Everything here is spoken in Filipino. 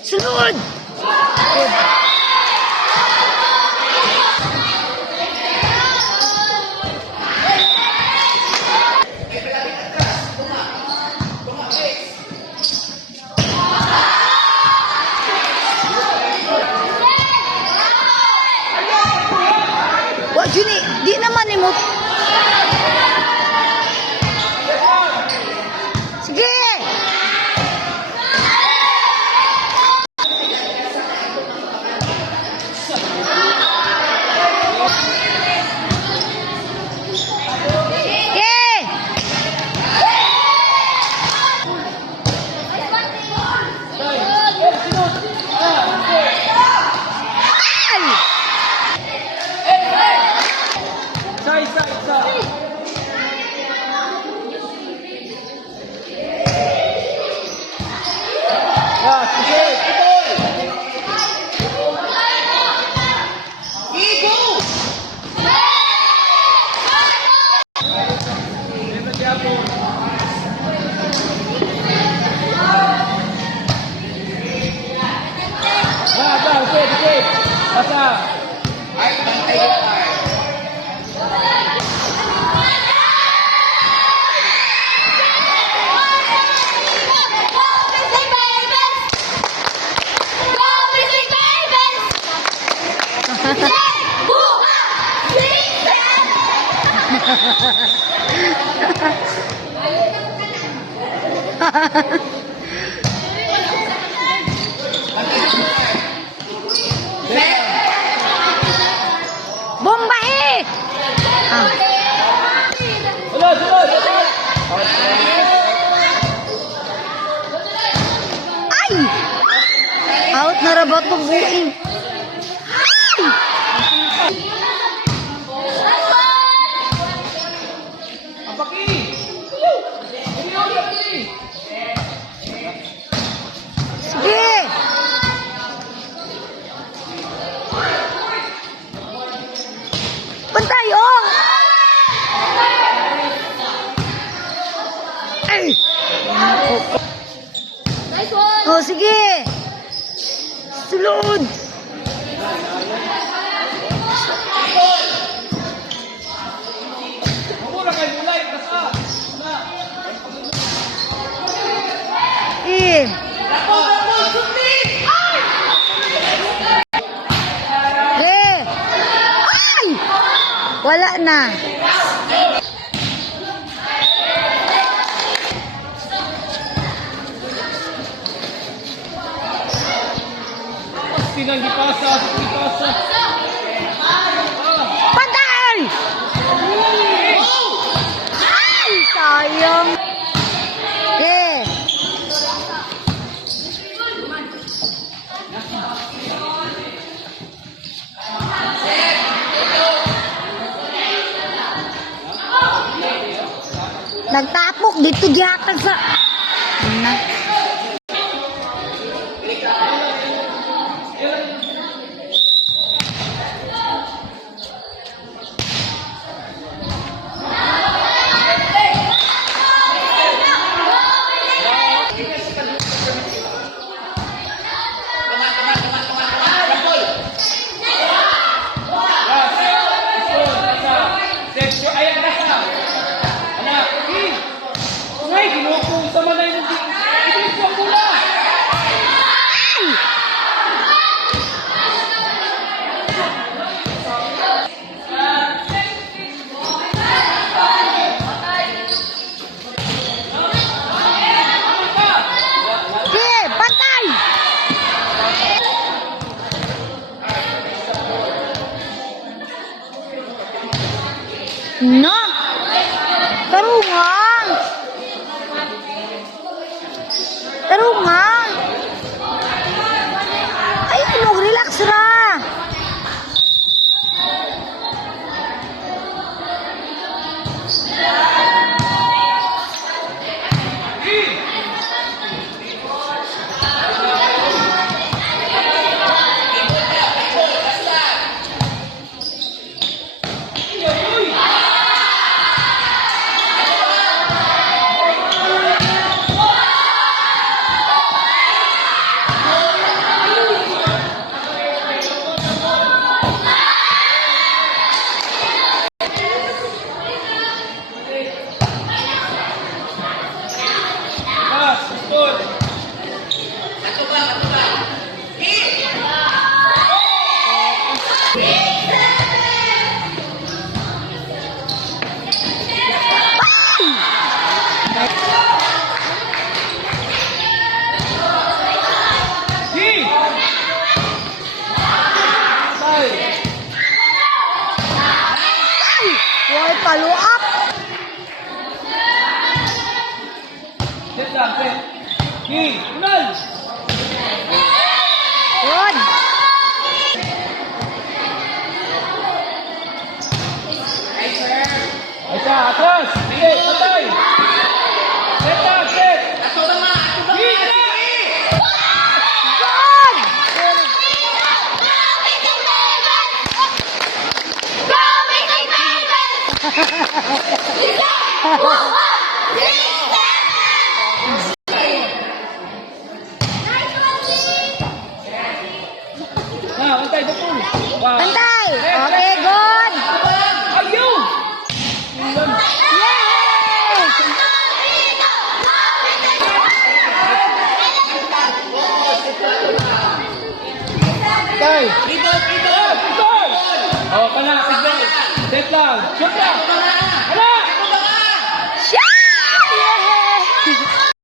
Sunod! Wah, Juni, di naman ni mo. Sige! Bombahe! Ay! Out na rabat ng buing. Sige! Pantay, oh! Ay! Nice one! Oh, sige! Sulod! Eh! Wala na. Pantay! Ay, sayang. Eh. Nagtapok dito diyan sa na. No. Tarungan. Tarungan. Ay, mag-relax ra. King, unal! Good. Ay siya, atras! Sige, patay! Set up, set! King, Good. Bantay, bakul! Pantay. Okay, good. Ayaw! Yay! Tay! Pidol! Oh, pana, pidol! Set lang! Shoot lang! Ano?